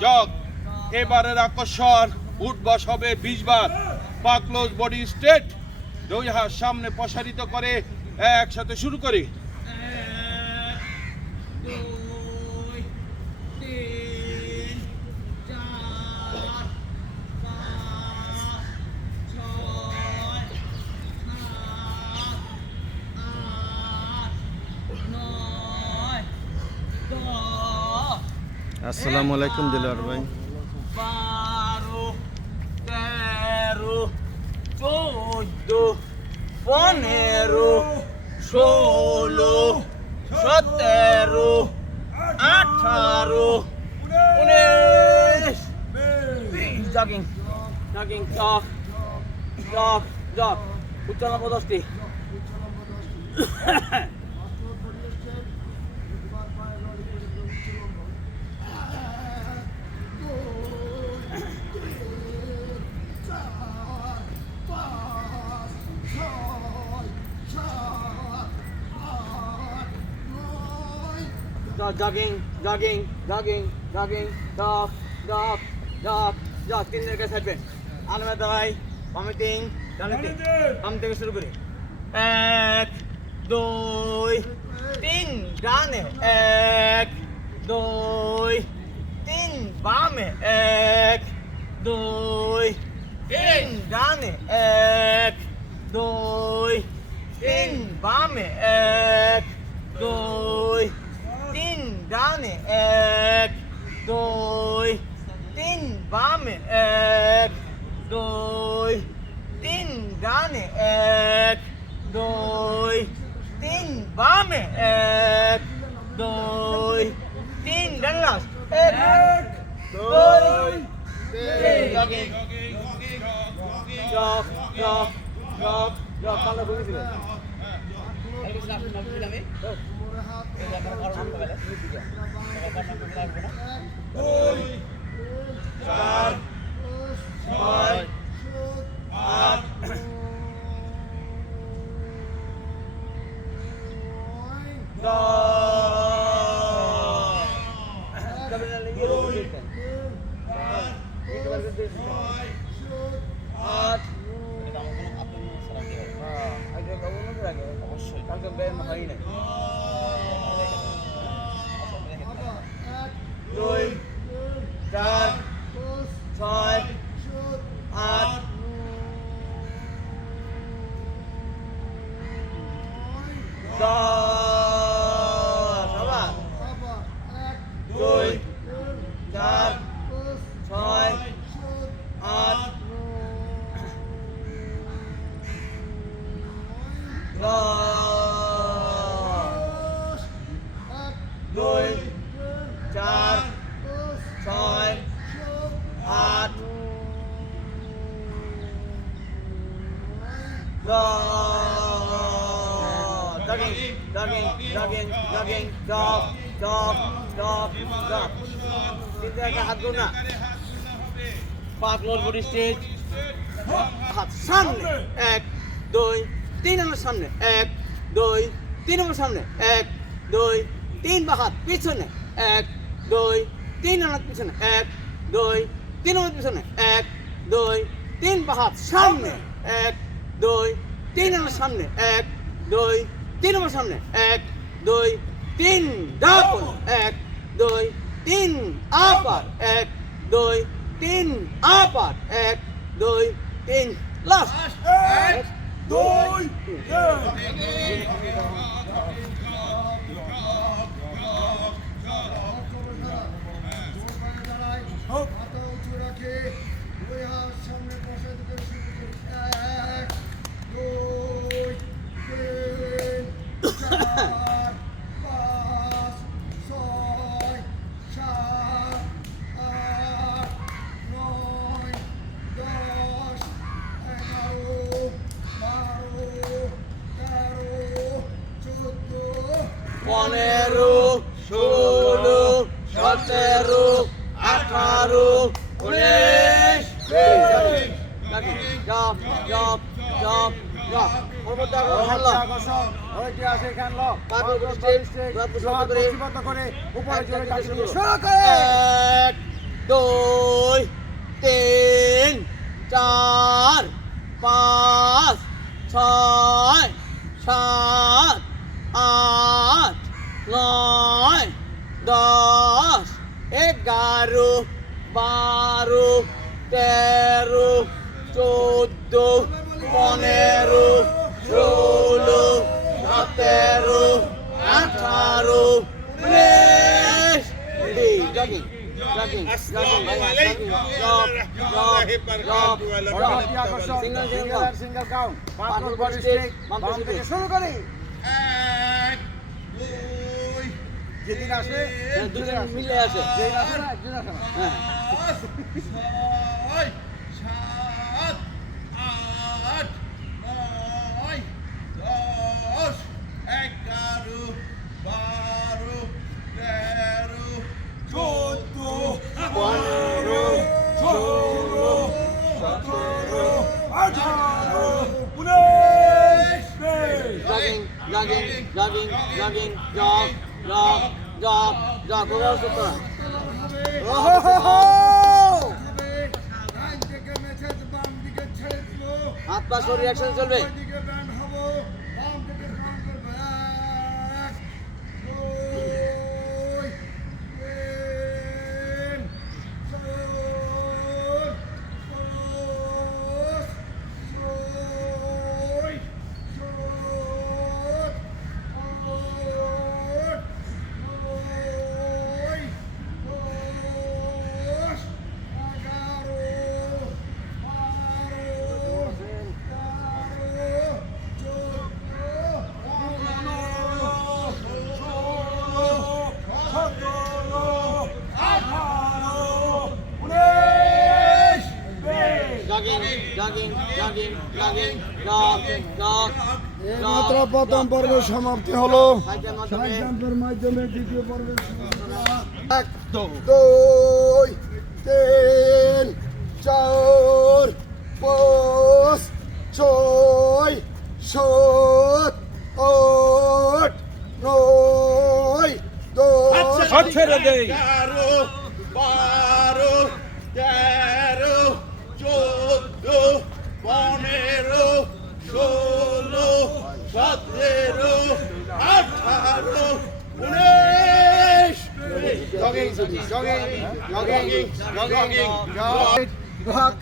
যোগ এবারের আকর্ষণ উঠবস হবে 20 বার। পা ক্লোজ বডি স্ট্রেট, দুই হাত সামনে প্রসারিত করে একসাথে শুরু করি। 1 2 3 4 5 6 7 8 9 10 আসসালামু আলাইকুম দিলওয়ার ভাই। 12 13 14 15 16 17 18 19 জগিং জগ উচ্চারণ পদস্থি। Jogging, jog. 3 দিনের কাছে থাকবেন। আনবে দাঁড়াই, ভমিটিং, বাম থেকে শুরু করি। 1 2 3 ডানে, 1 2 3 বামে, 1 2 3 ডানে, 1 2 3 বামে, 1 2 3 ডানে, 1 2 3 বামে, 1 2 3 ডানে, 1 2 3 বামে, 1 2 3 ডান লাস্ট, 1 2 3 জগিং জগ কালো ঘুরে দিবে। অবশ্যই কালকে ব্যায়াম হয় না। 2 4 6 8 10 আবার 2 4 6 8 2 4 6 8 জগিং জগ তিনটে একটা হাত গুণ না। পা ক্লোজ বডি স্ট্রেট, হাত সামনে, 1 2 3 আমার সামনে, 1 2 3 আমার সামনে, 1 2 3 বা হাত পিছনে, 1 2 3 আমার পিছনে, 1 2 3 আমার পিছনে, 1 2 3 বা হাত সামনে, 1 2 3 আমার সামনে, 1 2 3 আমার সামনে, 1 2 3 ডাবল, 1 2 3 আপার, 1 2 3 আপার, 1 2 3 লাস্ট, 1 2 15 16 17 18 19 2 3 4 5 6 7 8 9 10 11 12 13 14 15 16 17 18 19 jogging সিঙ্গেল কাউন্ট পাগল বডি স্ট্রেট বাম থেকে শুরু করি যেদিন আসে দুজন মিলে আসে যেদিন আসে না একদিন আসে না হ্যাঁ jogging, jog, কোথাও সুতা হাত পা শরীর একসাথে চলবে মাত্র প্রথম পর্বের সমাপ্তি হলো সাইকেলের মাধ্যমে দ্বিতীয় পর্বের 1 2 3 4 5 6 7 8 9 10 হাত ছেড়ে দেই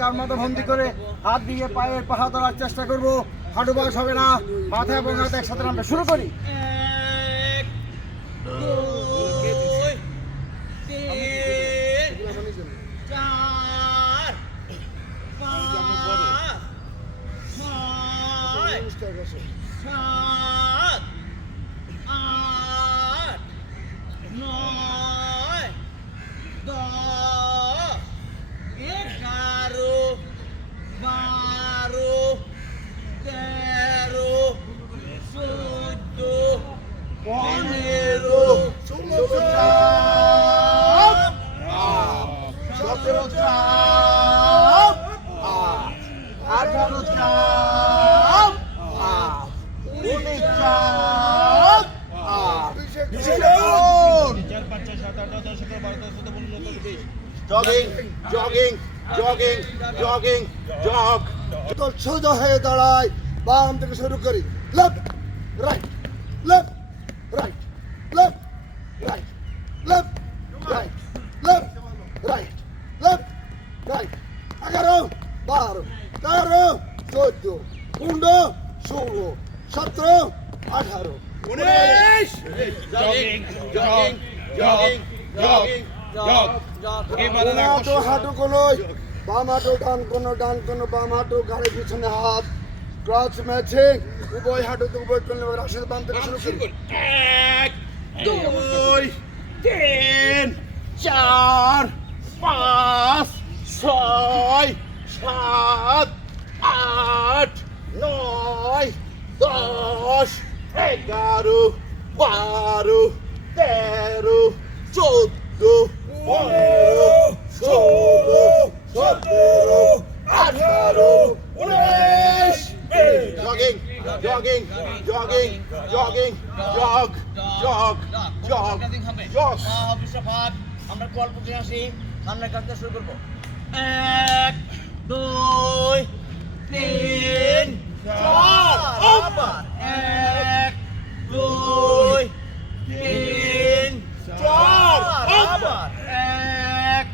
2 মতো বন্দি করে হাত দিয়ে পায়ের পাহা ধরার চেষ্টা করব হাঁটু বাস হবে না মাথা এবং হাত একসাথে নামতে শুরু করি 4 সোজা হয়ে দাঁড়ায় বাম থেকে শুরু করি left right left right left right left right left right left right 11 12 13 14 15 16 17 18 হাঁটু কোনোই বাম হাঁটু ডান কোনো বাম হাঁটু গাড়ি পিছনে হাত ক্রস ম্যাচিং উভয় হাঁটুতে উভয় করলে রাশেদ বাম থেকে শুরু করি 1 2 3 4 5 6 7 8 9 10 11 12 13 14 আমরা গল্পতে আসি সামনের কাজ দিয়ে শুরু করবো 1 2 3 4 আবার 1 2 3 4 আবার 1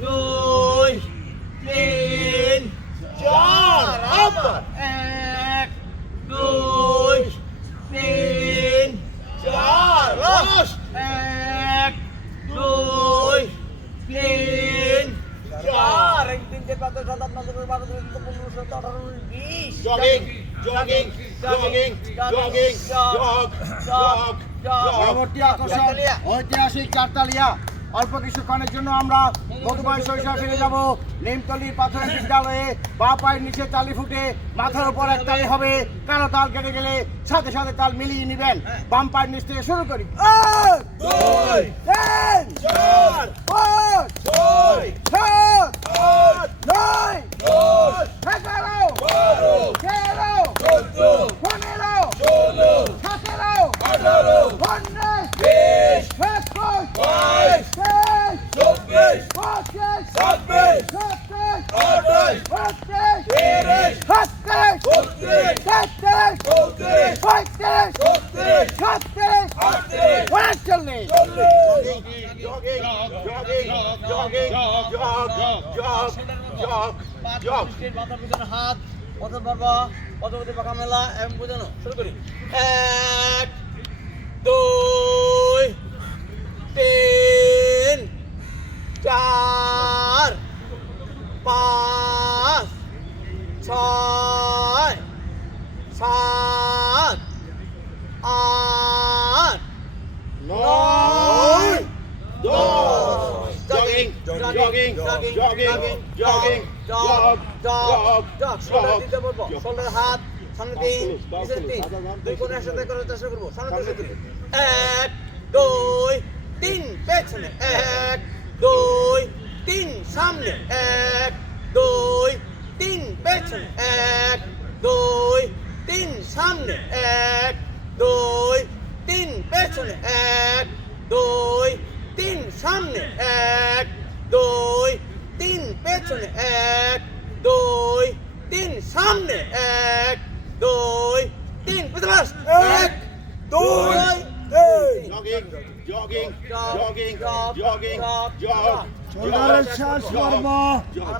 2 3 4 আবার 1 2 3 4 লাস্ট 1 2 3 4 একদিন যে কত সাত আট 9 10 12 13 14 17 18 19 jogging jogging jogging jogging jug jug পরবর্তী আকর্ষণ ঐতিহাসিক চারতালিয়া। অল্প কিছুক্ষণের জন্য আমরা মধুময় শৈশবে ফিরে যাব। নিমতলির প্রাথমিক বিদ্যালয়ে বা পায়ের নিচে তালি ফুটে মাথার উপর এক তালি হবে। কারো তাল কেটে গেলে সাথে সাথে তাল মিলিয়ে নেবেন। বাম পায়ের নিচ থেকে শুরু করি 1 2 3 4 5 6 7 8 9 10 11 12 13 14 15 16 17 18 19 20 21 22 23 24 25 26 27 28 মাথার পিছনে হাত পথর বাবা পথপতি পাখা মেলা এবং বোঝানো শুরু করি 1 2 3 4 5 6 7 8 9 Jogging, jogging, jogging, jogging, jog, jog, jog. Shoulder দিতে বলবো শোল্ডার হাত সামনে 3 পিছনে 3 দুই কোণে একসাথে করার চেষ্টা করবো সামনে থেকে শুরু 1 2 3 পেছনে 1 2 3 সামনে 1 2 3 পেছনে 1 2 3 সামনে 1 2 3 পেছনে 1 2 3 সামনে 1 2 3 পেছনে 1 2 3 সামনে 1 2 3 পেছনে 1 2 Jogging, jogging, jogging, jogging, jog, শোল্ডারের শ্বাস পর্ব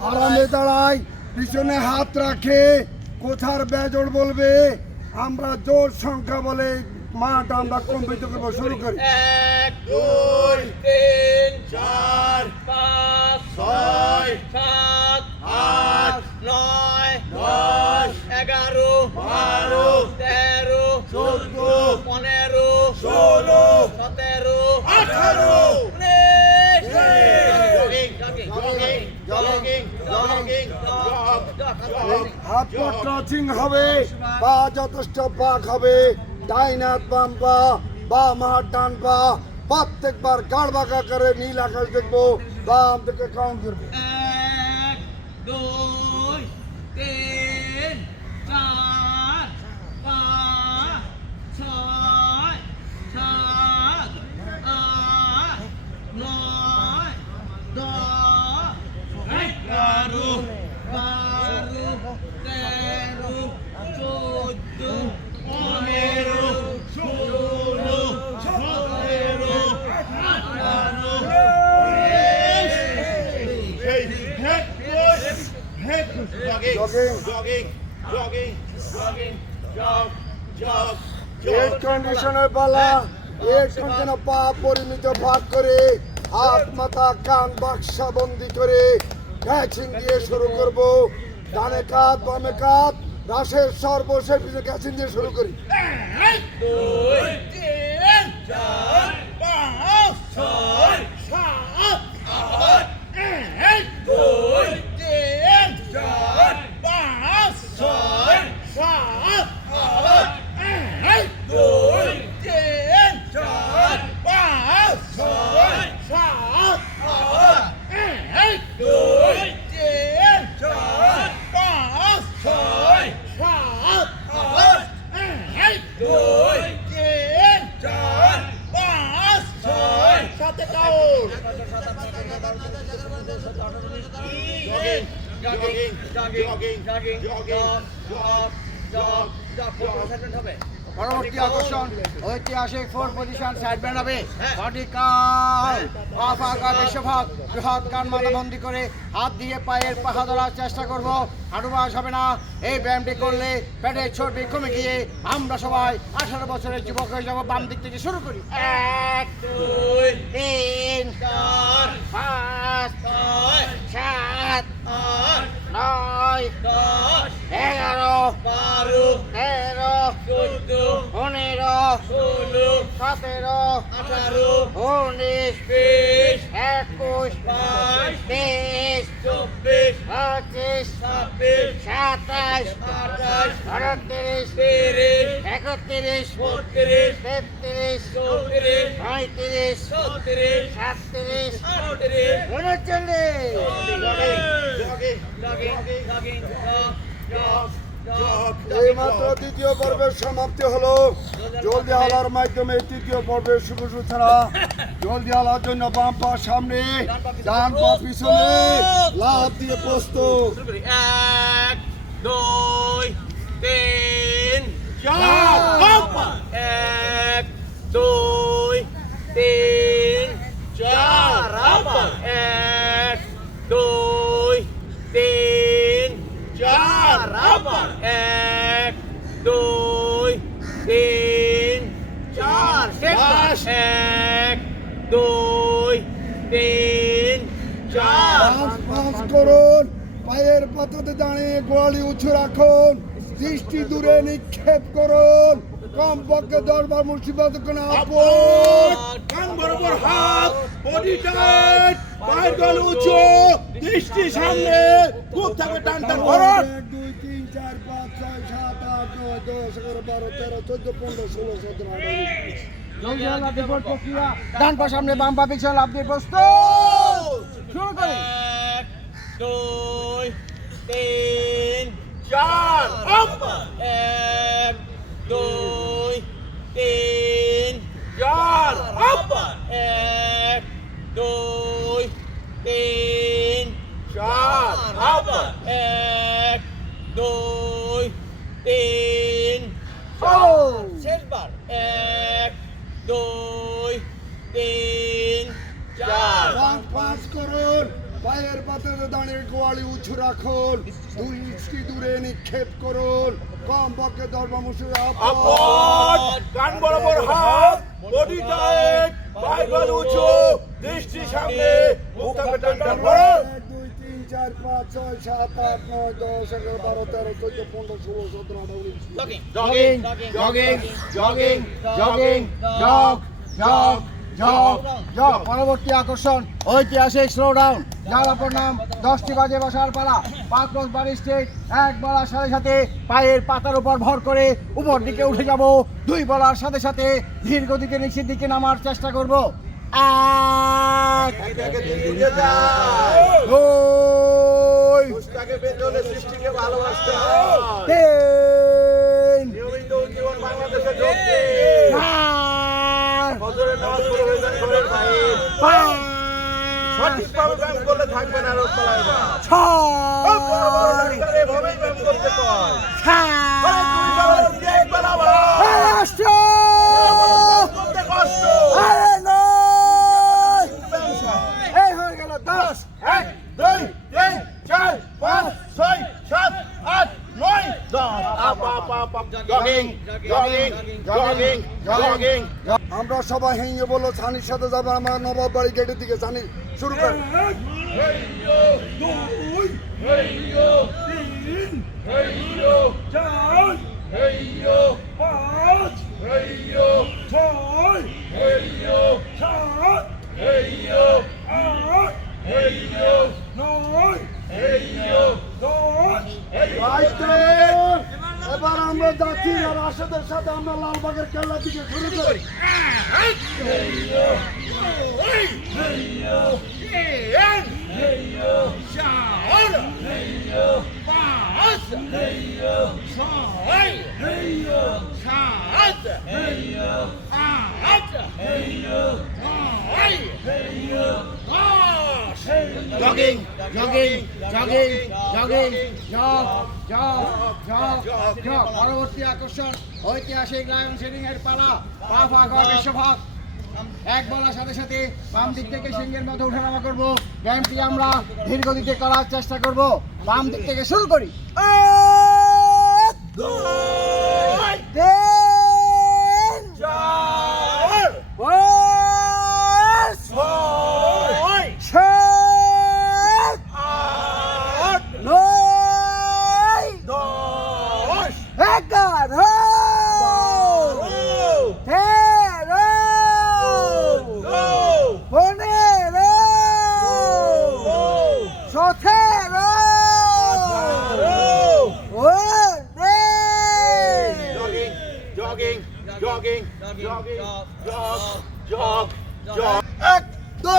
আরামে দাঁড়ায়, পিছনে হাত রাখে, কোথার বেজোড় বলবে, আমরা জোর সংখ্যা বলে মাঠ আমরা কম্পিত করবো। শুরু করি 1 2 3 4 5 6 7 8 9 10 11 12 13 14 15 16 17 18 হাত পা ট্রাচিং হবে, পা যথেষ্ট পাক হবে, ডাইন হাত বাম পা, বাম হাত ডান পা, প্রত্যেকবার গাড় বাঁকা করে নীল আকাশ দেখবো, বাম থেকে কাউন্ট করবো 1 2 3 4 5 6 7 8 9 10 11 12 13 14 15 16 17 jogging, jogging, jogging, jog, jog, এর কন্ডিশনের পালা। এর কন্ডিশনে পা পরিমিত ভাগ করে হাত মাথা কান বাক্সা বন্দি করে ক্যাচিং দিয়ে শুরু করব। ডানে কাত বামে কাত রাশের সর্বশেষ পিছনে ক্যাচিং দিয়ে শুরু করি 1 2 3 4 5 6 7 8 1 2 3 4 5 6 7 8 1 2 3 4 5 6 7 8 1 2 3 4 5 6 7 8 1 2 3 4 5 6 7 8 পরবর্তী আকর্ষণ ঐতিহাসিক 4 পজিশন সাইড ব্যান্ড হবে ভার্টিক্যাল অফ আগা বেশভাগ বৃহৎ কান মাথা বন্দি করে হাত দিয়ে পায়ের পাহা ধরার চেষ্টা করব হাঁটু বাস হবে না এই ব্যায়ামটি করলে পেটের চর্বি কমে গিয়ে আমরা সবাই 18 বছরের যুবক হয়ে যাব বাম দিক থেকে শুরু করি 1 2 3 4 5 6 7 8 9 10 11 12 13 14 15 16 17 18 19 20 21 22 23 24 25 27 28 29 30 31 32 33 34 35 36 37 এইমাত্র দ্বিতীয় পর্বের সমাপ্তি হলো জলদি হালার মাধ্যমে তৃতীয় পর্বের শুভ সূচনা জলদি হালার জন্য বাম পা সামনে ডান পা পিছনে লাফ দিয়ে প্রস্তুত 1 2 3 1 2 3 4 1 2 3 4 1 2 3 4 1 2 3 4 পাঁচ করুন পায়ের পাতাতে দাঁড়িয়ে গোড়ালি উঁচু রাখুন দৃষ্টি দূরে নিক্ষেপ করুন কমপক্ষে 10 বার মুর্শিদাবাদ কোন আপন কান বরাবর হাত বডি টাইট পায়ের গল উঁচু দৃষ্টি সামনে বুক থেকে টান টান করুন 1 2 3 4 5 6 7 8 9 10 11 12 13 14 15 16 17 18 জলদি হালা বিপদ প্রক্রিয়া ডান পা সামনে বাম পা পিছনে লাফ দিয়ে প্রস্তুত শুরু করি 1 2 3 4 1 2 3 4 1 2 3 4 1 2 3 শেষবার 1 2 3 4 পাঁচ করুন পায়ের পাতাতে দাঁড়িয়ে গোয়ালি উঁচু রাখুন দুই ইঞ্চি দূরে নিক্ষেপ করুন কমপক্ষে 10 বার মুর্শিদাবাদ আপন কান বরাবর হাত বডি টাইট পায়ের গল উঁচু দৃষ্টি সামনে বুক থেকে টান টান করুন 1 2 3 4 5 6 7 8 9 10 11 12 13 14 15 16 17 18 19 jogging jogging jogging jogging jug jug jug jug পরবর্তী আকর্ষণ ঐতিহাসিক স্লো ডাউন যার অপর নাম 10টি বাজে বসার পালা পাকলস বাড়ি স্টেট এক বলার সাথে সাথে পায়ের পাতার উপর ভর করে উপর দিকে উঠে যাব দুই বলার সাথে সাথে ধীর গতিতে নিচের দিকে নামার চেষ্টা করব 1 2 সুস্থকে বেতনে সৃষ্টিকে ভালোবাসতে হয় 3 নিয়মিত জীবন বাংলাদেশে যোগকে 4 ফজরের নামাজ পড়ে হয়ে যান ঘরের বাইরে সঠিকভাবে ব্যায়াম করলে থাকবে না রোগ পালায় বা এভাবেই ব্যায়াম করতে কয় করতে কষ্ট এই হয়ে গেল 10 1 2 3 4 5 6 7 8 9 10 up up up jogging jogging jogging jogging আমরা সবাই হেঁয়ে বললো সানির সাথে যাবো আমরা নবাব বাড়ি গেটের দিকে সানি শুরু কর এবার আমরা যাচ্ছি আর আসাদের সাথে আমরা লালবাগের খেলার দিকে শুরু করি jogging jogging jogging jogging jug jug jug jug পরবর্তী আকর্ষণ ঐতিহাসিক লায়ন শেডিং এর পালা পা ভাগ হয় বিশ্বভাগ এক বলার সাথে সাথে বাম দিক থেকে সিংহের মতো উঠানামা করব ব্যায়ামটি আমরা ধীর গতিতে করার চেষ্টা করব বাম দিক থেকে শুরু করি jogging, jogging, jogging, jog, jog, jog. 1 2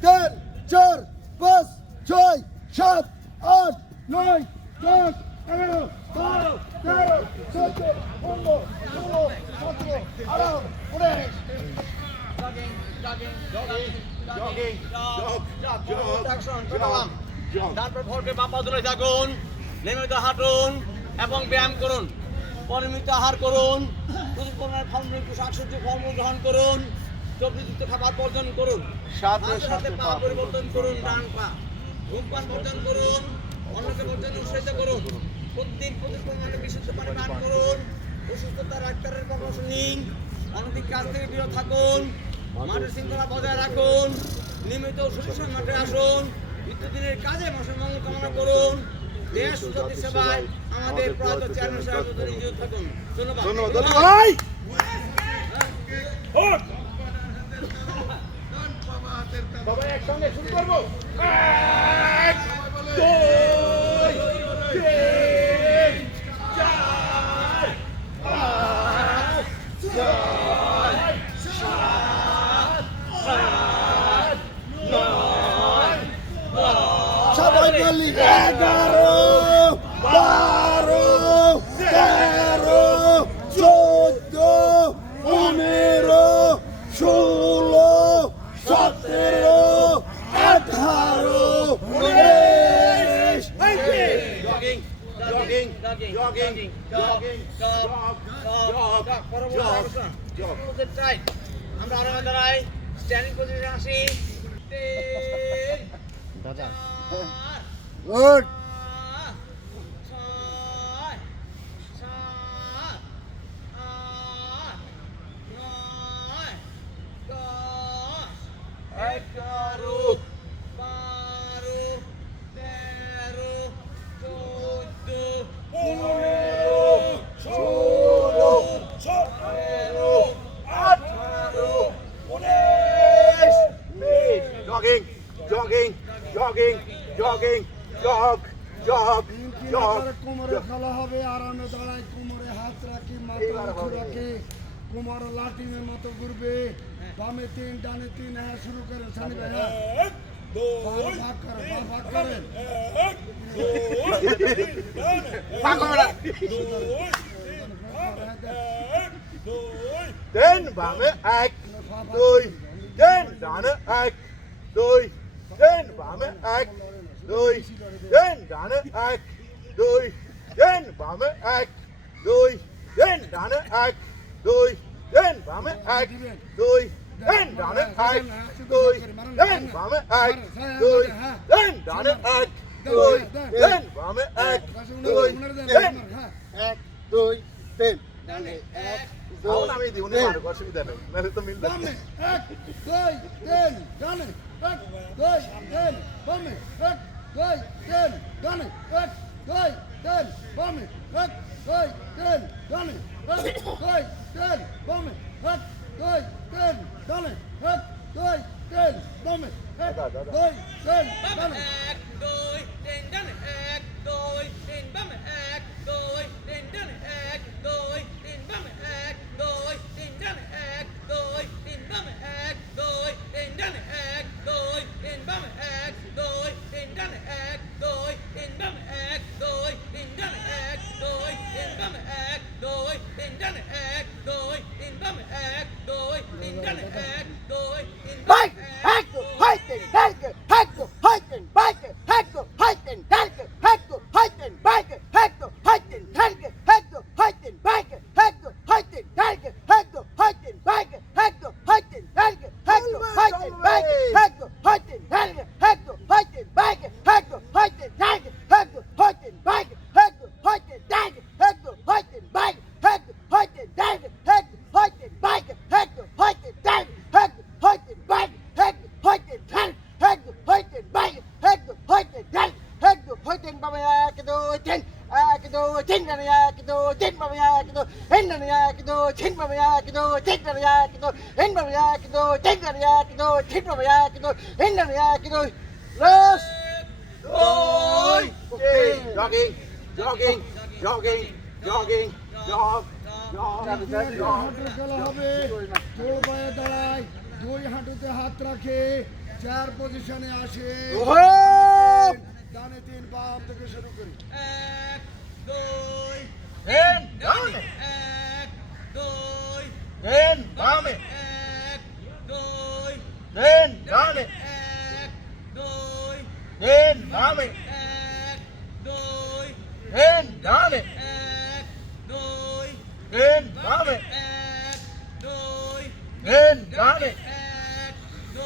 3 4 5 6 7 8 9 10 11 12 13 14 15 16 17 18 Jogging, jogging, jogging, jogging, jog, jog, jog, action, jug তারপর ভরকে বাম পা তুলে থাকুন নিয়মিত হাঁটুন এবং ব্যায়াম করুন পরিমিত আহার করুন প্রচুর পরিমাণে ফলমূল শাকসবজি ফলমূল গ্রহণ করুন চর্বিযুক্ত খাবার বর্জন করুন সাথে সাথে পা পরিবর্তন করুন ডান পা ধূমপান বর্জন করুন অন্যকে বর্জন উৎসাহিত করুন প্রতিদিন প্রচুর পরিমাণে বিশুদ্ধ পানি পান করুন অসুস্থতা ডাক্তারের পরামর্শ নিন অনধিক কাজ থেকে বিরত থাকুন মাঠের শৃঙ্খলা বজায় রাখুন নিয়মিত সুশীল মাঠে আসুন নিত্যদিনের কাজে মানুষের মঙ্গল কামনা করুন দেশ জাতি সেবায় আমাদের প্রয়াত চেয়ারম্যান সাহেব নিয়োজিত থাকুন ধন্যবাদ ভাই সবাই একসঙ্গে শুরু করবো আমরা আরো দাঁড়াই স্ট্যান্ডিং পজিশনে আসি দাদা গুড কোমরে খেলা হবে আরামে দাঁড়ায় কোমরে হাত রাখি মাথা রাখি কোমর লাটিনের মতো ঘুরবে বামে 3 ডানে 3 হ্যাঁ শুরু করেন সানি ভাই ভাগ করেন দেন বামে 1 2 দেন ডানে 1 2 দেন বামে 1 2 দেন ডানে 1 2 দেন বামে 1 2 দেন ডানে 1 2 দেন বামে 1 2 দেন ডানে 1 2 দেন বামে 1 2 দেন ডানে 1 2 দেন বামে 1 2 দেন 1 2 3 ডানে 1 আউন আমি দিই উনি আর অসুবিধা নেই নালে তো মিলবে বামে 1 2 3 ডানে 1 2 3 বামে 1 2 3 ডানে 1 2 3 বামে 1 2 3 ডানে 1 2 3 বামে 1 2 3 ডানে 1 2 3 বামে 1 2 3 ডানে 1 2 3 ডানে 1 2 3 বামে 1 2 3 ডানে 1 2 3 বামে 1 2 3 ডানে 1 2 3 বামে 1 2 3 ডানে 1 2 3 বামে 1 2 3 ডানে 1 2 3 বামে 1 2 3 ডানে 1 2 3 বামে 1 2 3 ডানে 1 2 3 বামে 1 2 3 ডানে 1 2 3 Bike! Hack! Hiking! Hack! Hack! Hiking! Bike! বামে 1 2 3 1 2 3 ডানে 1 2 3 বামে 1 2 হেন ডানে 1 2 3 বামে 1 2 3 ডানে 1 2 হেন বামে 1 2 3 ডানে 1 2 3 বামে 1 2 হেন ডানে 1 2 race jogging jogging jogging jogging jog হাঁটু খেলা হবে জোর পায়ে দাঁড়ায় দুই হাঁটুতে হাত রাখে 4 পজিশনে আসে ডানে 3 বাম থেকে শুরু করি 1 2 হেন ডানে 1 2 হেন বামে 1 2 হেন ডানে 1 2 হেন বামে 1 2 হেন ডানে 1 2 হেন বামে 1 2 হেন ডানে 1 2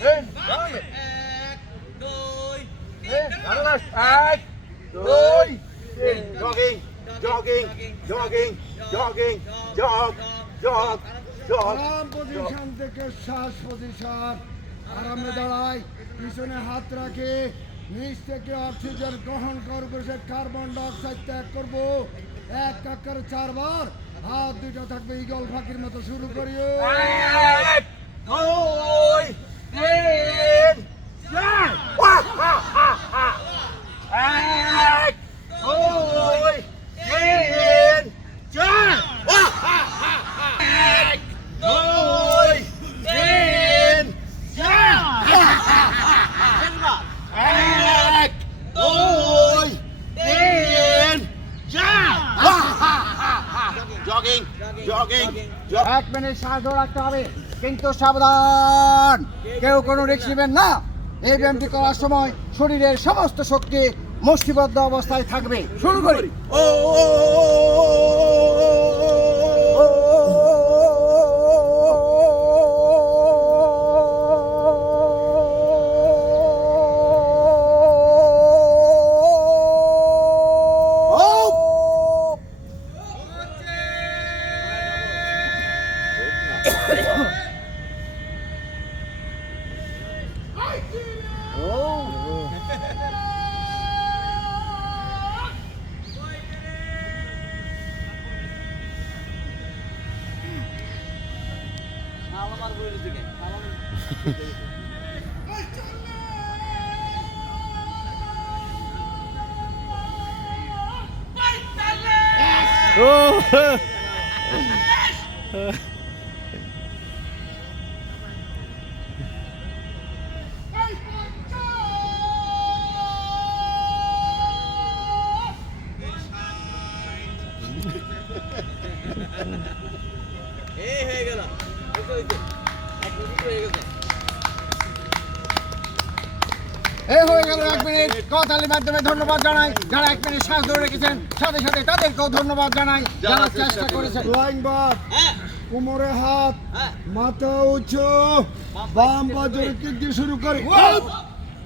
হেন বামে 1 2 হেন ডানে 1 2 jogging jogging jogging jogging jog jog jog আরাম পজিশন থেকে শ্বাস পজিশন আরামে দাঁড়ায় পিছনে হাত রাখে নিচ থেকে অক্সিজেন গ্রহণ করবো সে কার্বন ডাইঅক্সাইড ত্যাগ করবো 1 কাকারে 4 বার হাত দুটো থাকবে ঈগল ফাঁকির মতো শুরু করিও 1 2 3 4 ওয়াহ হা হা হা 1 2 3 4 ওয়াহ হা হা হা 1 2 3 4 1 2 3 4 jogging jogging 1 মিনিট শ্বাস ধরে রাখতে হবে কিন্তু সাবধান কেউ কোনো রিস্ক নেবেন না এই ব্যায়ামটি করার সময় শরীরের সমস্ত শক্তি মুষ্টিবদ্ধ অবস্থায় থাকবে শুরু করি এই হয়ে গেল এই হয়ে গেল 1 মিনিট কথালির মাধ্যমে ধন্যবাদ জানাই যারা 1 মিনিট শ্বাস ধরে রেখেছেন সাথে সাথে তাদেরকেও ধন্যবাদ জানাই যারা চেষ্টা করেছেন ফ্লাইং বাদ হ্যাঁ কোমরে হাত হ্যাঁ মাথা উঁচু বাম পা জোরে কিক দিয়ে শুরু করি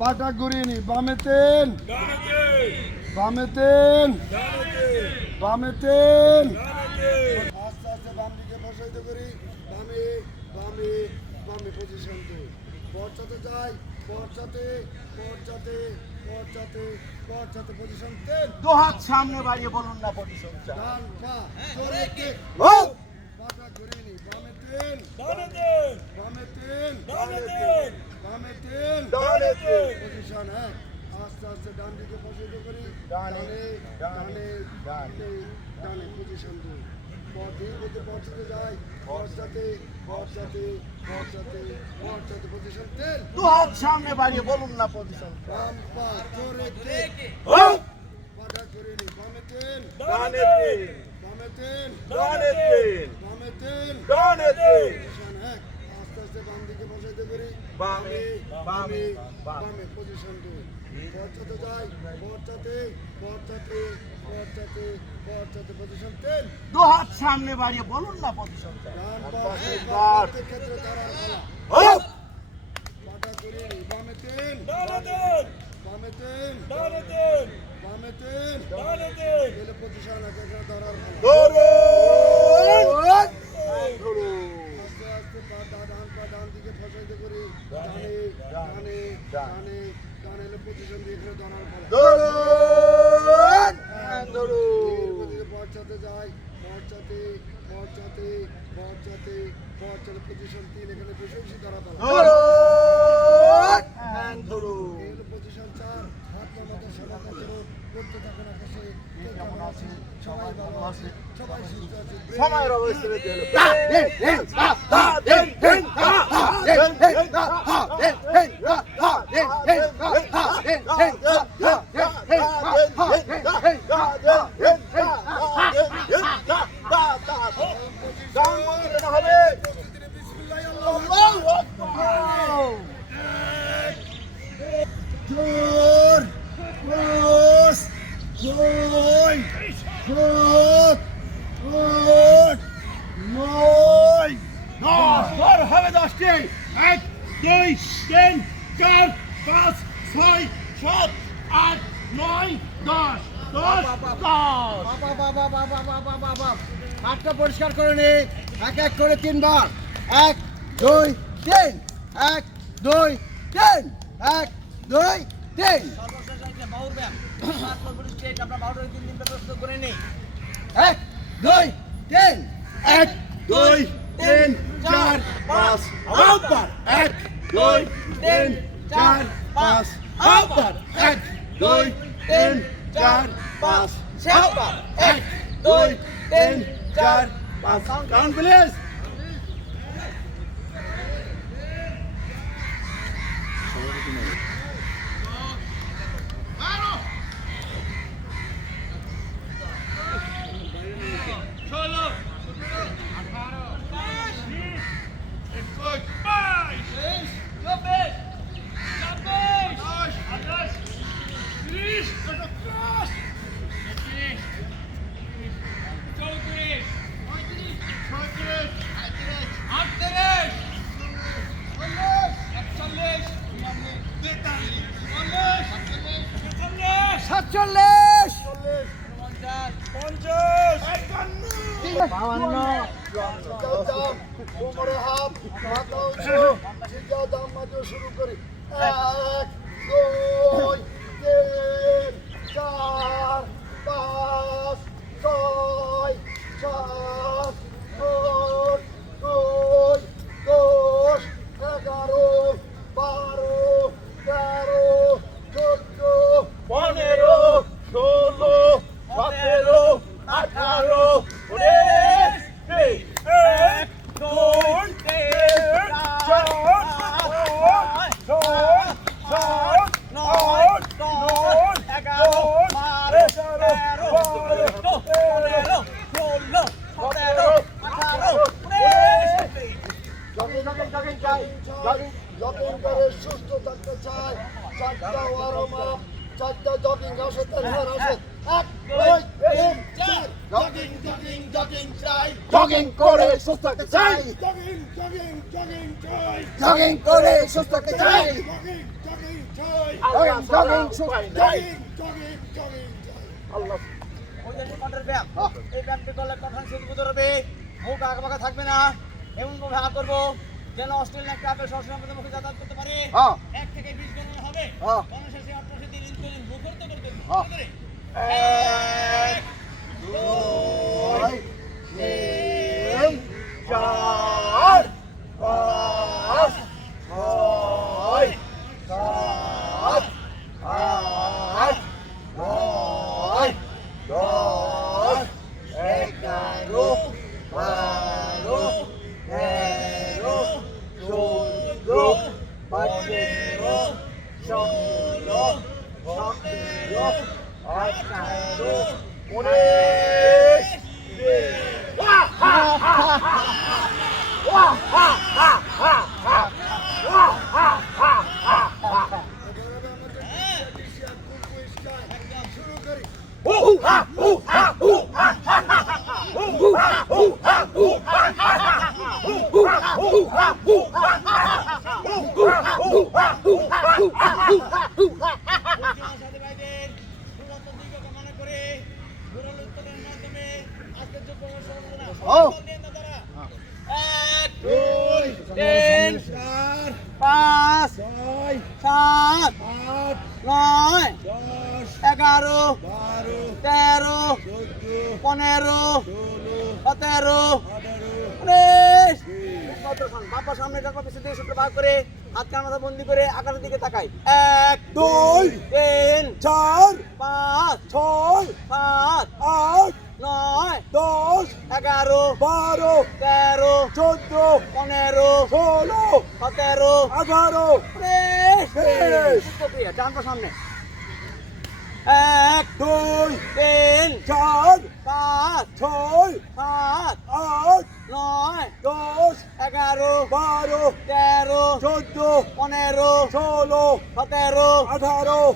পাটা ঘুরিয়ে নি বামে তেল বামে তেল বামে তেল আস্তে আস্তে বাম দিকে বসাইতে করি বামে বামে বামে পজিশন তো পশ্চাতে যাই পশ্চাতে পশ্চাতে পশ্চাতে পশ্চাতে পজিশন তেল দু হাত সামনে বাড়িয়ে বলুন না পজিশন ডান পা জোরে কিক পাটা ঘুরিয়ে নি বামে তেল বামে তেল বামে তেল পজিশন হ্যাঁ আস্তে আস্তে ডান দিকে বসাইতে করি ডানে ডানে ডানে ডানে পজিশন দুই পথে পৌঁছাতে যাই পশ্চাতে পশ্চাতে পশ্চাতে পশ্চাতে পজিশন তেল দু হাত সামনে বাড়িয়ে বলুন না পজিশন বাম পা জোরে কিক পাটা করে নি বামে তেল ডানে তেল বামে তেল ডানে তেল বামে তেল ডানে তেল পজিশন এক আস্তে আস্তে বাম দিকে বসাইতে করি বামে বামে বামে পজিশন দুই পশ্চাতে যাই পশ্চাতে পশ্চাতে পশ্চাতে পশ্চাতে পজিশন তেল দু হাত সামনে বাড়িয়ে বলুন না পজিশন ডান পাশে পাশে কাট। ক্ষেত্রে ধরার খেলা হপ পাটা করে নি বামে তেল বামে তেল বামে তেল তেলে পজিশন একেবারে ধরার খেলা ধরুন আস্তে আস্তে ডান দিকে ফসাইতে করি ডানে ডানে ডানে ডানে পজিশন দিয়ে দৌড় পৌঁছাতে যায় পৌঁছাতে পজিশন 3 এখানে বেশি ধরা পড়ে পজিশন 4 হাত নামাতে সমাধান করুন করতে থাকুন আকাশে কে কেমন আছে সবাই ভালো আছে সবাই সুস্থ আছে সময়ের অবস্থা জোর ক্রস জয় ফুট ফুট নয় দশ হবে 10টি 1 2 3 4 5 6 7 8 9 10 হাতটা পরিষ্কার করে নে এক এক করে 3 বার 1 2 3 1 2 3 1 2 3 সর্বশেষ একটা বাউর ব্যায়াম পাকলোজ বডি স্ট্রেট আমরা বাউরের 3 দিন প্রস্তুত করে নেই 1 2 3 1 2 3 4 5 আবার 1 2 3 4 5 আবার 1 2 3 4 5 7 1 2 3 4 5 কাউন্ট প্লিজ কোমরে হাত মাথা উঁচু সিজা দাম মাঝে শুরু করি 1 2 3 4 5 6 7 8 9 10 11 12 13 14 15 16 17 18 জগিং করে সুস্থ থাকতে চাই 4টা ওয়ার্ম আপ 4টা জগিং আসে তারপর আসে 1 2 3 4 জগিং জগিং জগিং চাই জগিং করে সুস্থ থাকতে চাই জগিং জগিং জগিং চাই জগিং করে সুস্থ থাকতে চাই জগিং জগিং চাই jogging jogging jogging jogging jogging Allah ওই যে কন্ট্রোল ব্যায়াম এই ব্যায়ামটি করলে কখন শুধু ধরবে মুখ আঁকাবাঁকা থাকবে না এমন ভাবে হাত করবো যেন অস্ট্রেলিয়া কাপে সবসময় আমাদের মুখে যাতায়াত করতে পারে 1 থেকে 20 গণনা হবে অনশেষে 88 দিন ইনক্লুডিং মুখরিত করতে হবে 1 2 3 4 5 6 7 8 9 10 11 12 5 6 7 8 9 10 11 12 13 14 15 16 17 19 বাবা সামনে ডান পা পিছনে দিয়ে সূত্র ভাগ করে হাত কান মাথা বন্দি করে আকাশের দিকে তাকাই 1 2 3 4 5 6 7 8 9 10 11 12 13 14 15 16 17 18 প্রক্রিয়া ডান পা সামনে 1 2 3 4 5 6 7 8 9 10 11 12 13 14 15 16 17 18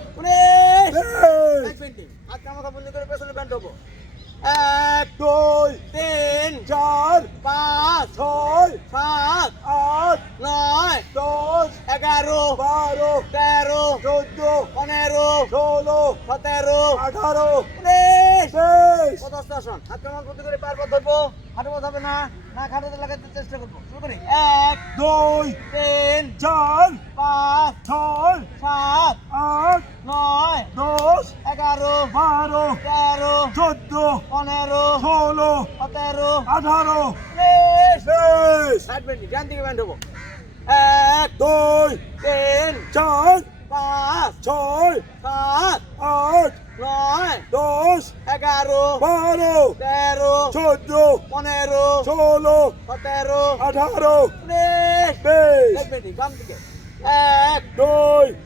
19 হাত কান মাথা বন্দি করে পেছনে ব্যান্ড হবো 1 2 3 4 5 6 7 8 9 10 11 12 13 14 15 16 17 18 19 পদাস্তাসন হাত কান মাথা বন্দি করে পার পথ ধরবো হাঁটু পথ হবে না না খাটাতে লাগাতে চেষ্টা করবো শুরু করি 1 2 3 4 5 6 7 8 9 10 11 12 13 14 15 16 17 18 19 সাইড বেন্ড ডান দিকে ব্যান্ড হবো 1 2 3 4 5 6 7 8 9 10 11 12 13 14 15 16 17 18 19 20 সাইড বেন্ড বাম দিকে 1 2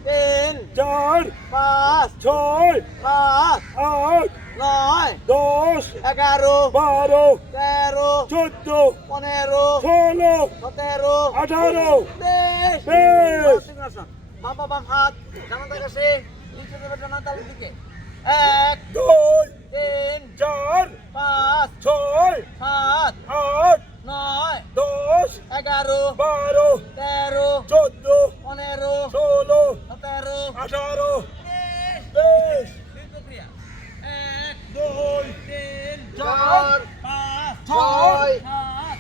3 4 5 6 7 8 9 10 11 12 13 14 15 16 17 18 বেশ বাবা বাম হাত জানাতে কাছে নিচে দেবে জানা তালের দিকে 1 2 3 4 5 6 7 8 9 10 11 12 13 14 15 16 17 18 বেশ 20 প্রক্রিয়া 1 2 3 4 5 6 7 8 9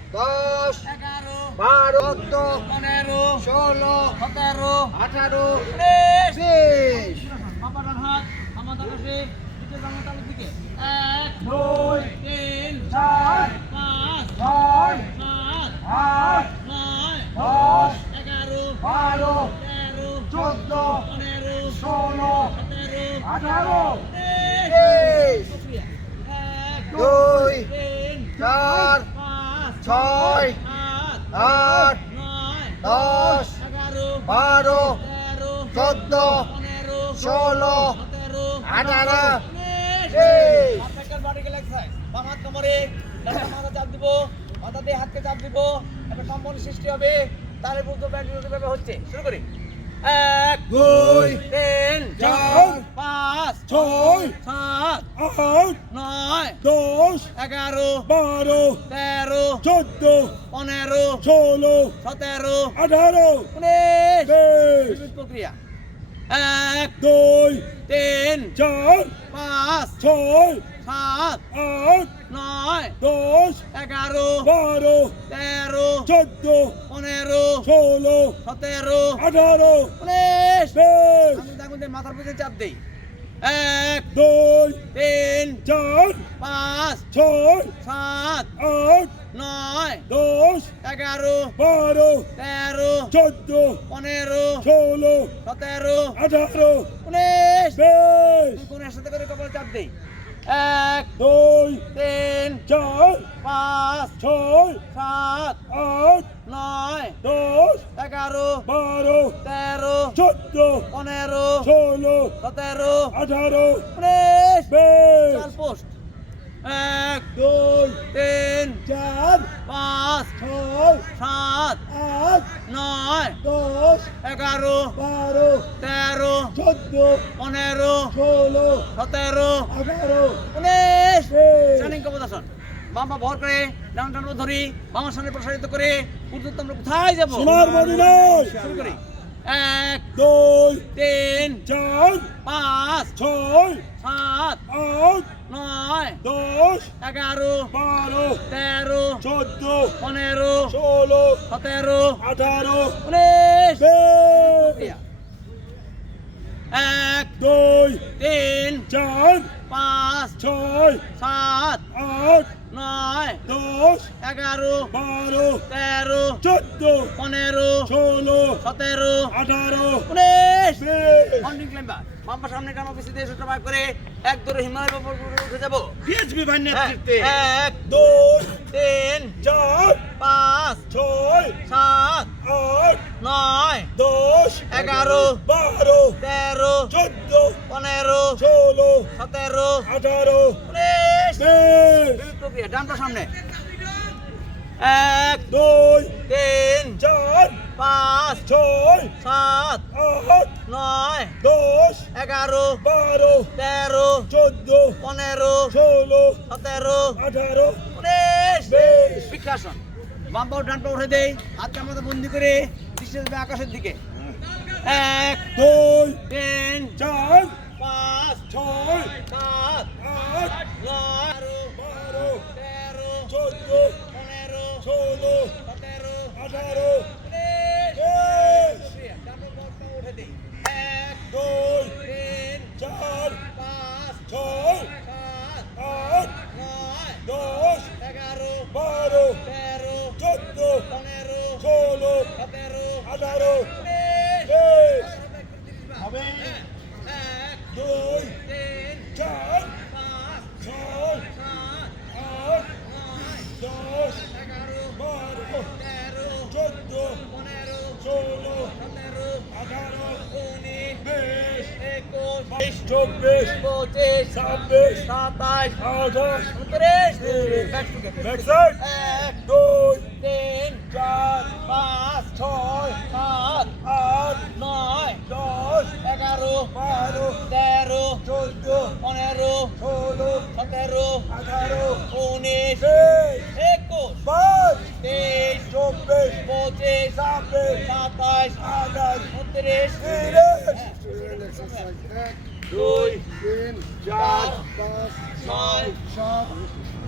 10 11 12 15 16 17 18 বেশ 20 বাবা ডান হাত আমাদের কাছে নিচে জানা তালের দিকে 1 2 3 4 5 6 7 8 9 10 11 12 13 14 15 16 17 18 20 প্রক্রিয়া 1 2 3 4 5 6 7 8 9 10 11 12 13 14 15 16 17 18 20 পারফেক্ট বডি কে এক্সারসাইজ বাম হাত কোমরে ডান হাত মাথা চাপ দিব মাথা দিয়ে হাতকে চাপ দিব একটা কম্পন সৃষ্টি হবে তাহলে বুঝতে ব্যান্ড কিভাবে হচ্ছে শুরু করি 1 2 3 4 5 6 7 8 9 10 11 12 13 14 15 16 17 18 19 20 বিদ্যুৎ প্রক্রিয়া 1 2 3 4 5 6 7 8 9 10 11 12 13 14 15 16 17 18 19 20 আমি দেখুন মাথার পিছনে চাপ দেই 1 2 3 4 5 6 7 8 9 10 11 12 13 14 15 16 17 18 19 20 কোনের সাথে করে কপাল চাপ দেই 1 2 3 4 5 6 7 8 9 10 11 12 13 14 15 16 17 18 19 20 চার পোস্ট 1 2 3 4 5 6 7 8 9 10 11 12 13 14 15 16 17 18 19 20 রানিং কবদাসন বাম ভর করে ডান ডান ধরি বামার সামনে প্রসারিত করে উদ্যুত আমরা কোথায় যাব সোনার মদিনায় শুরু করি 1 2 3 4 5 6 7 8 9 10 11 12 13 14 15 16 17 18 19 20 এক 2 তিন 4 পাঁচ 6 সাত 8 নয় 10 এগারো 12 তেরো 14 পনেরো 16 সতেরো 18 উনিশ 20 মাউন্টেন ক্লাইম্বার বাম্পা সামনে টানো পিছিয়ে দিয়ে সূত্র পার করে এক দৌড়ে হিমালয় পর্বতে উঠে যাবো ডিএসপি ভাই এক 2 তিন 4 পাঁচ 6 সাত 8 নয় 10 এগারো 12 তেরো 14 পনেরো 16 সতেরো 18 উনিশ 20 প্রক্রিয়া ডানটা সামনে এক 2 তিন 4 পাঁচ 6 সাত 8 নয় 10 এগারো 12 তেরো 14 পনেরো 16 সতেরো 18 উনিশ 20 বৃক্ষাসন বাম পাও ডান পাও উঠে দেই হাত কামড়াতে বন্দি করে দৃষ্টি দেবে আকাশের দিকে এক 2 তিন 4 পাঁচ 6 সাত 8 নয় 12 তেরো 14 পনেরো 16 সতেরো 18 উনিশ 20 ডান পাও উঠে দেই এক 2 তিন 4 পাঁচ 6 সাত 8 নয় 10 এগারো 12 তেরো 14 পনেরো 16 সতেরো 18 উনিশ 20 হবে এক 2 তিন 4 পাঁচ 6 সাত 8 নয় 10 এগারো 12 তেরো 14 পনেরো 16 সতেরো 18 উনিশ 20 একুশ 24 পঁচিশ 26 সাতাশ 28 উনত্রিশ Back side. এক 2 তিন 4 পাঁচ 6 সাত 8 নয় 10 এগারো 12 তেরো 14 পনেরো 16 সতেরো 18 উনিশ 20 একুশ 22 তেইশ 24 পঁচিশ 26 সাতাশ 28 উনত্রিশ 30 2 3 4 5 ছয় 7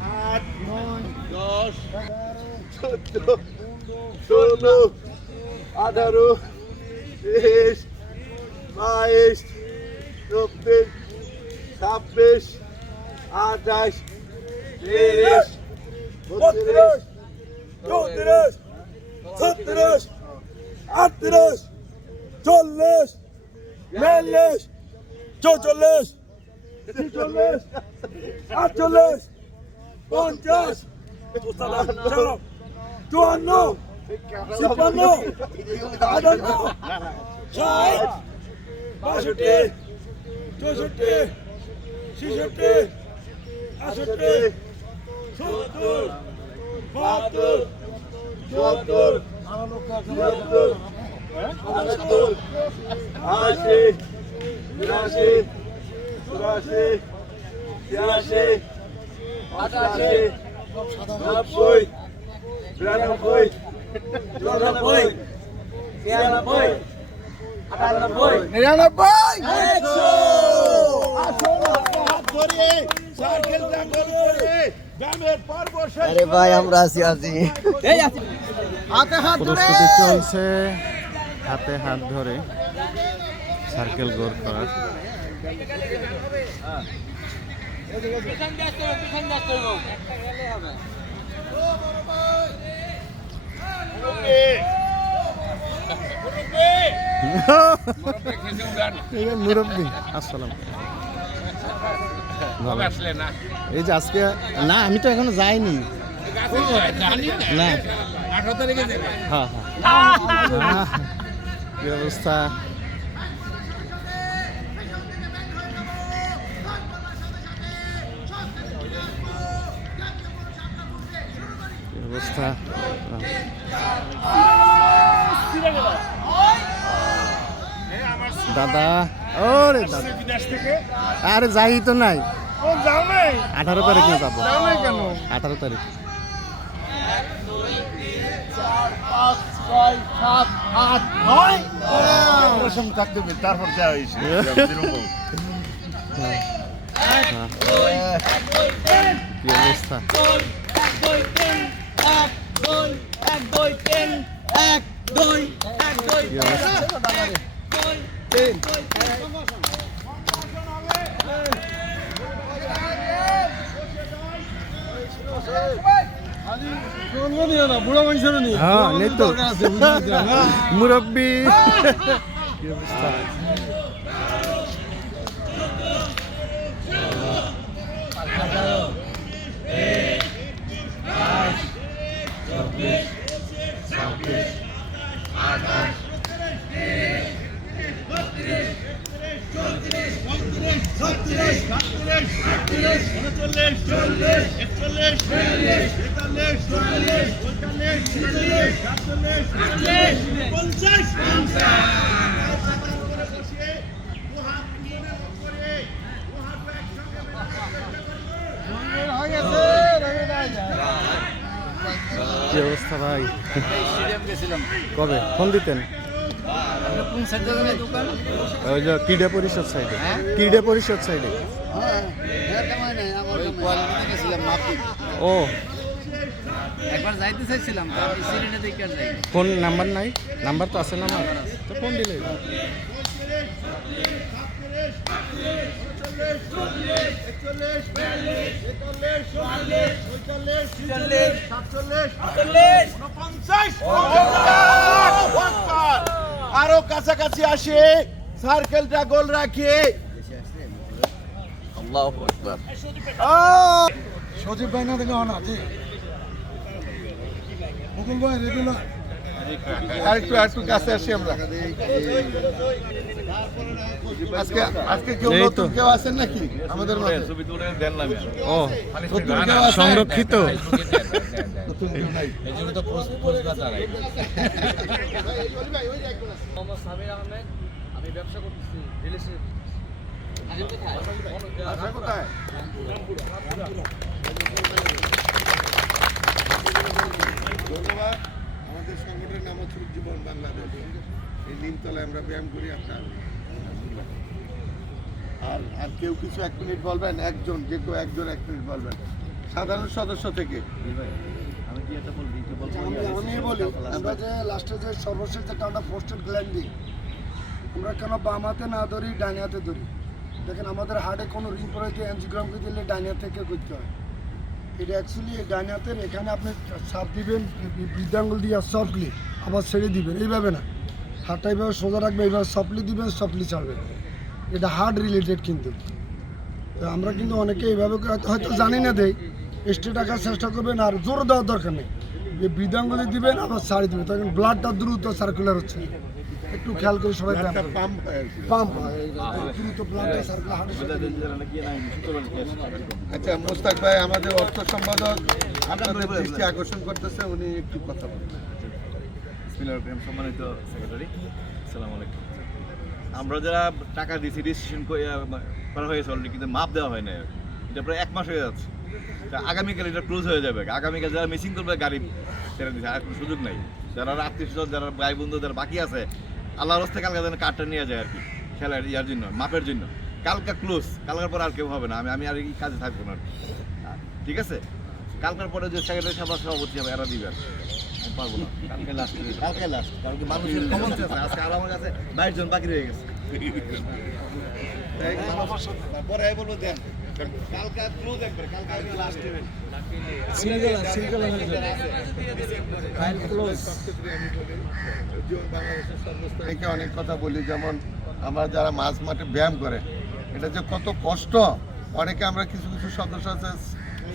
8 9 দশ 14 16 18 20 22 24 26 28 30 32 33 37 38 40 42 44 46 48 50 54 55 58 60 62 64 66 68 70 72 74 75 76 80 82 83 84 88 90 92 চুরানব্বই ছিয়ানব্বই আটানব্বই 99 100 আসুন হাত ধরে সাইকেলটা গোল করে গ্রামের পর্ব শেষ আরে ভাই আমরা আছি এই আছে হাতে হাত ধরে প্রস্তুতি চলছে হাতে হাত ধরে সার্কেল গোল করার। মুরব্বী আসসালাম ভালো। এই যে আজকে না আমি তো এখনো যাইনি না হ্যাঁ হ্যাঁ কি অবস্থা কি অবস্থা দাদা ওরে দাদা আরে যাই তো নাই 18 তারিখ না যাবো 18 তারিখ তারপর যা হয়েছে কি অবস্থা কি অবস্থা হ্যাঁ নেই তো মুরব্বী কি অবস্থা কি অবস্থা ভাই কবে ফোন দিতেন ওই যে ক্রীড়া পরিষদ সাইডে ক্রীড়া পরিষদ সাইডে ও একবার যাইতে চাইছিলাম তার সিরিনে দেখে যাই ফোন নাম্বার নাই নাম্বার তো আছে না আমার তো ফোন দিলে আরো কাছাকাছি আসে সার্কেলটা গোল রাখিয়ে সজীব ভাই না দেখে না জি মুকুল ভাই রেগুলার একটু কাছে আসি আমরা আজকে কেউ নতুন কেউ আছেন নাকি আমাদের মাঝে ও নতুন কেউ আছেন? সংরক্ষিত নতুন কেউ নাই আমি ব্যবসা করতেছি রিয়েল এস্টেট আচ্ছা, কোথায় ধন্যবাদ আমাদের সংগঠনের নাম হচ্ছে উজ্জীবন বাংলাদেশ এই নিমতলায় আমরা ব্যায়াম করি আপনার আর কেউ কিছু 1 মিনিট বলবেন একজন যে কেউ একজন 1 মিনিট বলবেন সাধারণ সদস্য থেকে আমি বলি আমরা যে লাস্টে যে সর্বশেষ যেটা আমরা পোস্টেড গ্ল্যান্ডিং আমরা কেন বাম হাতে না ধরি ডান হাতে ধরি দেখেন আমাদের হার্টে কোনো রিং পরে দিয়ে অ্যাঞ্জিওগ্রামকে দিলে ডান হাত থেকে করতে হয় এটা অ্যাকচুয়ালি ডান হাতের এখানে আপনি চাপ দিবেন বৃদ্ধাঙ্গুল দিয়ে সফটলি আবার ছেড়ে দিবেন এইভাবে না হাতটা এইভাবে সোজা রাখবে এইভাবে সফটলি দিবেন সফটলি ছাড়বেন এটা হার্ট রিলেটেড কিন্তু তো আমরা কিন্তু অনেকে এইভাবে হয়তো জানি না দেই স্ট্রেট রাখার চেষ্টা করবেন আর জোর দেওয়ার দরকার নেই যে বৃদ্ধাঙ্গুলি দিবেন আবার ছাড়ি দিবেন তখন ব্লাডটা দ্রুত সার্কুলার হচ্ছে একটু খেয়াল করে সবাই পাম্প দ্রুত ব্লাডটা সার্কুলার আচ্ছা মোস্তাক ভাই আমাদের অর্থ সম্পাদক আপনাদের দৃষ্টি আকর্ষণ করতেছে উনি একটু কথা বলবেন সম্মানিত সেক্রেটারি আসসালামু আলাইকুম আমরা যারা টাকা দিয়েছি রেজিস্ট্রেশন করা হয়েছে অলরেডি কিন্তু মাপ দেওয়া হয় না এটা প্রায় 1 মাস হয়ে যাচ্ছে তা আগামীকাল এটা ক্লোজ হয়ে যাবে আগামীকাল যারা মিসিং করবে গাড়ি ছেড়ে দিচ্ছে আর কোনো সুযোগ নাই যারা আত্মীয় স্বজন যারা ভাই বন্ধু যারা বাকি আছে আল্লাহর রাস্তে কালকে যেন কার্ডটা নিয়ে যায় আর কি খেলার ইয়ার জন্য মাপের জন্য কালকা ক্লোজ কালকার পর আর কেউ হবে না আমি আর এই কাজে থাকবো না ঠিক আছে কালকার পরে যে সেক্রেটারি সভাপতি হবে এরা দিবে আমি পারবো না কালকে লাস্ট কারণ কি মানুষের কমন সেন্স আজকে আর আমার কাছে 22 জন বাকি রয়ে গেছে পরে বলবো দেন কালকা ক্লোজ একবার কালকা লাস্ট ইভেন্ট অনেক কথা বলি যেমন আমরা যারা মাঝ মাঠে ব্যায়াম করে এটা যে কত কষ্ট অনেকে আমরা কিছু কিছু সদস্য আছে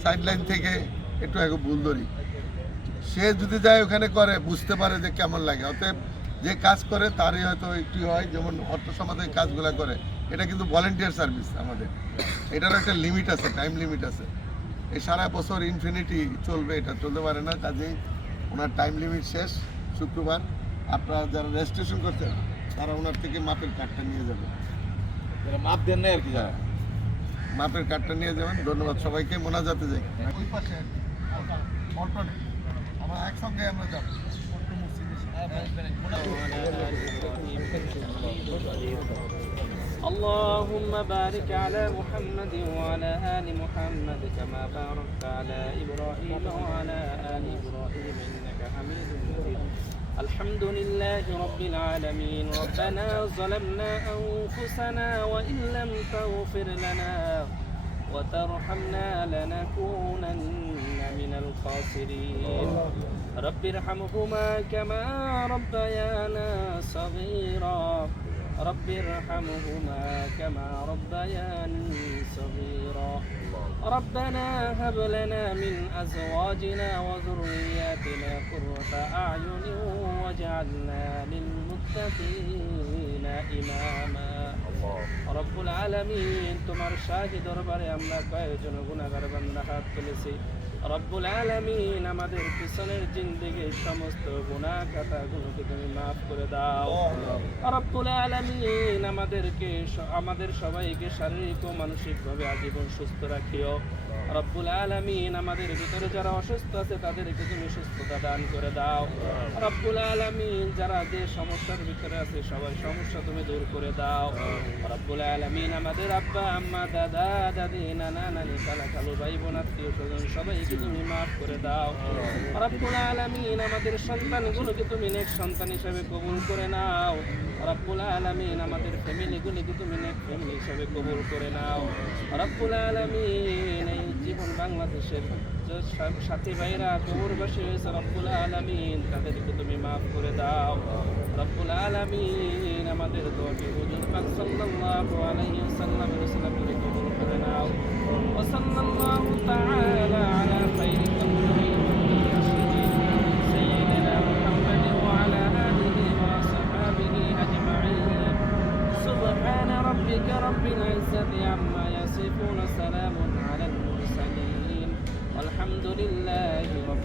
সাইড লাইন থেকে একটু আগে ভুল ধরি সে যদি যায় ওখানে করে বুঝতে পারে যে কেমন লাগে অতএব যে কাজ করে তারই হয়তো একটু হয় যেমন অর্থ সমাজের কাজগুলো করে এটা কিন্তু ভলেন্টিয়ার সার্ভিস আমাদের এটার একটা লিমিট আছে টাইম লিমিট আছে এই সারা বছর ইনফিনিটি চলবে এটা চলতে পারে না কাজেই ওনার টাইম লিমিট শেষ শুক্রবার আপনারা যারা রেজিস্ট্রেশন করছেন তারা ওনার থেকে মাপের কার্ডটা নিয়ে যাবেন মাপ দেন না আর কি যারা মাপের কার্ডটা নিয়ে যাবেন ধন্যবাদ সবাইকে মোনাজাতে যাই ওই পাশে আমরা একসঙ্গে আমরা যাবো اللهم بارك على محمد وعلى آل محمد كما باركت على إبراهيم وعلى آل إبراهيم إنك حميد مجيد الحمد لله رب العالمين ربنا ظلمنا أنفسنا وإن لم تغفر لنا وترحمنا لنكونن من الخاسرين رب ارحمهما كما ربيانا صغيرا رب ارحمهما كما ربياني صغيرا ربنا هب لنا من أزواجنا وذرياتنا قرة أعين واجعلنا للمتقين إماما রব্বুল আলামিন তোমার শাহী দরবারে আমরা কয়েকজন গুনাহগার বান্দা হাত তুলেছি রব্বুল আলামিন আমাদের পিছনের জিন্দেগির সমস্ত গুনাহ খাতাগুলোকে তুমি মাফ করে দাও রব্বুল আলামিন আমাদের সবাইকে শারীরিক ও মানসিকভাবে আজীবন সুস্থ রাখিও রব্বুল আলামিন আমাদের ভিতরে যারা অসুস্থ আছে তাদেরকে তুমি সুস্থতা দান করে দাও রব্বুল আলামিন যারা যে সমস্যার ভিতরে আছে সবাই সমস্যা তুমি দূর করে দাও রব্বুল আলামিন আমাদের আব্বা আম্মা দাদা দাদি নানা নানি খালা খালু ভাই বোন আত্মীয় স্বজন সবাইকে তুমি মাফ করে দাও রব্বুল আলামিন আমাদের সন্তানগুলোকে তুমি নেক সন্তান হিসেবে কবুল করে নাও রব্বুল আলামিন আমাদের ফ্যামিলিগুলোকে তুমি নেক ফ্যামিলি হিসেবে কবুল করে নাও রব্বুল আলামিন এই জীবন বাংলাদেশের সাথী ভাইরা কবরবাসী হয়েছে রব্বুল আলামিন তাদেরকে তুমি মাফ করে দাও রব্বুল আলামিন আমাদের দোয়াকে হুজুর পাক সাল্লাল্লাহু আলাইহি ওয়াসাল্লামের উসিলাতে কবুল করে নাও ওয়া সাল্লাল্লাহু তাআলা আলা খায়রি খালকিহি সাইয়্যিদিনা মুহাম্মাদ ওয়া আলা আলিহি ওয়া আসহাবিহি আজমাইন সুবহান রাব্বিকা রাব্বিল ইজ্জাতি আম্মা ইয়াসিফুন সালামুন আলাল মুরসালিন والحمد لله رب